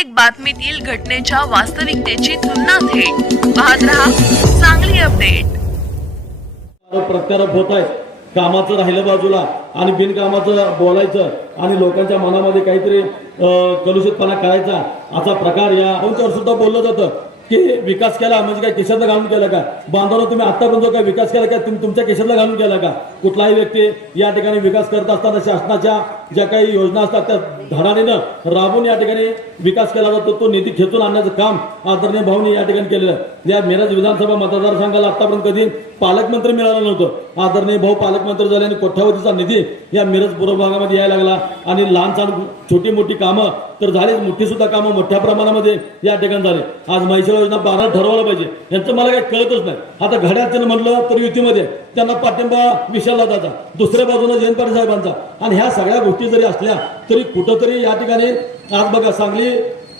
प्रत्येक बातमीतील घटनेच्या वास्तविकतेची तुलना थेट. पाहत रहा चांगली अपडेट. प्रत्यारोप होत आहेत. कामाचं राहिलं बाजूला आणि बिनकामाचं बोलायचं आणि लोकांच्या मनामध्ये काहीतरी कलुषितपणा करायचा असा प्रकार या अहंकार सुद्धा बोललं जातं. की विकास केला म्हणजे काय केशातला घालून केला का? बांधवांना तुम्ही आतापर्यंत काय विकास केला का तुम्ही तुमच्या केशातला घालून केला का? कुठलाही व्यक्ती या ठिकाणी विकास करत असताना शासनाच्या ज्या काही योजना असतात त्या धडाडीनं राबून या ठिकाणी विकास केला जातो. तो निधी खेचून आणण्याचं काम आदरणीय भाऊनी या ठिकाणी केलेलं आहे. या मिरज विधानसभा मतदारसंघाला आतापर्यंत कधी पालकमंत्री मिळालं नव्हतं. आदरणीय भाऊ पालकमंत्री झाले आणि कोट्यावधीचा निधी या मिरज पूर्व भागामध्ये यायला लागला. आणि लहान सहान छोटी मोठी कामं तर झालीच मोठी सुद्धा कामं मोठ्या प्रमाणामध्ये या ठिकाणी झाले. आज म्हैसूर योजना बारा ठरवलं पाहिजे. यांचं मला काही कळतच नाही. आता घड्याचं म्हटलं तर युतीमध्ये त्यांना पाठिंबा विसरला जाता दुसऱ्या बाजूला जयंत पाटील साहेबांचा. आणि ह्या सगळ्या गोष्टी जरी असल्या तरी कुठंतरी या ठिकाणी आज बघा सांगली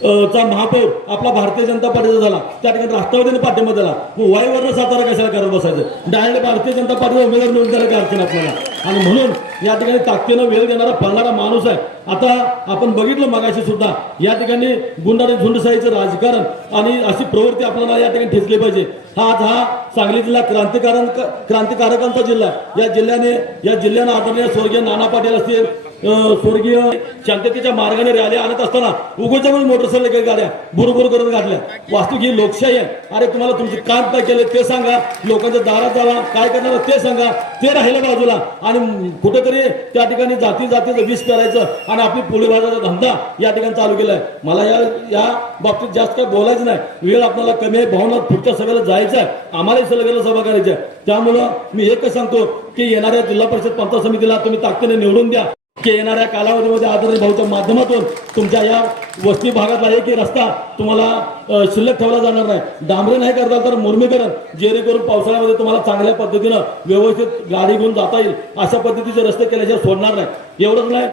चा महापौर आपला भारतीय जनता पार्टीचा झाला. त्या ठिकाणी राष्ट्रवादीने पाठिंबा दिला. मग वाईवरनं सातारा कशाला करत बसायचं? डायरेक्ट भारतीय जनता पार्टीचा उमेदवार मिळून त्याला काय अडचण आपल्याला? आणि म्हणून या ठिकाणी ताकदीनं वेळ देणारा फळणारा माणूस आहे. आता आपण बघितलं मगाशी सुद्धा या ठिकाणी गुंडाने झुंडसाईचं झुंडशाहीचं राजकारण आणि अशी प्रवृत्ती आपल्याला या ठिकाणी ठेचली पाहिजे. हा आज हा सांगली जिल्हा क्रांतिकारक क्रांतिकारकांचा जिल्हा. या जिल्ह्याने या जिल्ह्यानं आदरणीय स्वर्गीय नाना पाटील असतील स्वर्गीय शांततेच्या मार्गाने रॅली आणत असताना उगोच्या मोटरसायकल गाड्या बुरबुर करत घातल्या. वास्तविक ही लोकशाही आहे. अरे तुम्हाला तुमचं काम काय केलं ते सांगा. लोकांच्या दारात जावा. काय करणार ते सांगा. ते राहिलं बाजूला. आणि कुठेतरी त्या ठिकाणी जाती जातीचं विष करायचं आणि आपली पोळी भाजाचा धंदा या ठिकाणी चालू केलाय. मला या या बाबतीत जास्त काय बोलायचं नाही. वेळ आपल्याला कमी आहे. भावना पुढच्या सभेला जायचं आहे. आम्हालाही सगळ्याला सभा करायची आहे. त्यामुळं मी एकच सांगतो की येणाऱ्या जिल्हा परिषद पंचायत समितीला तुम्ही ताकदीने निवडून द्या. की येणाऱ्या कालावधीमध्ये आदरणीय भाऊच्या माध्यमातून तुमच्या या वस्ती भागातला एकही रस्ता तुम्हाला शिल्लक ठेवला जाणार नाही. डांबरे नाही करता तर मुरमीकरण जेणेकरून पावसाळ्यामध्ये तुम्हाला चांगल्या पद्धतीनं व्यवस्थित गाडी घेऊन जाता येईल. अशा पद्धतीचे रस्ते केल्याशिवाय सोडणार नाही. एवढंच नाही.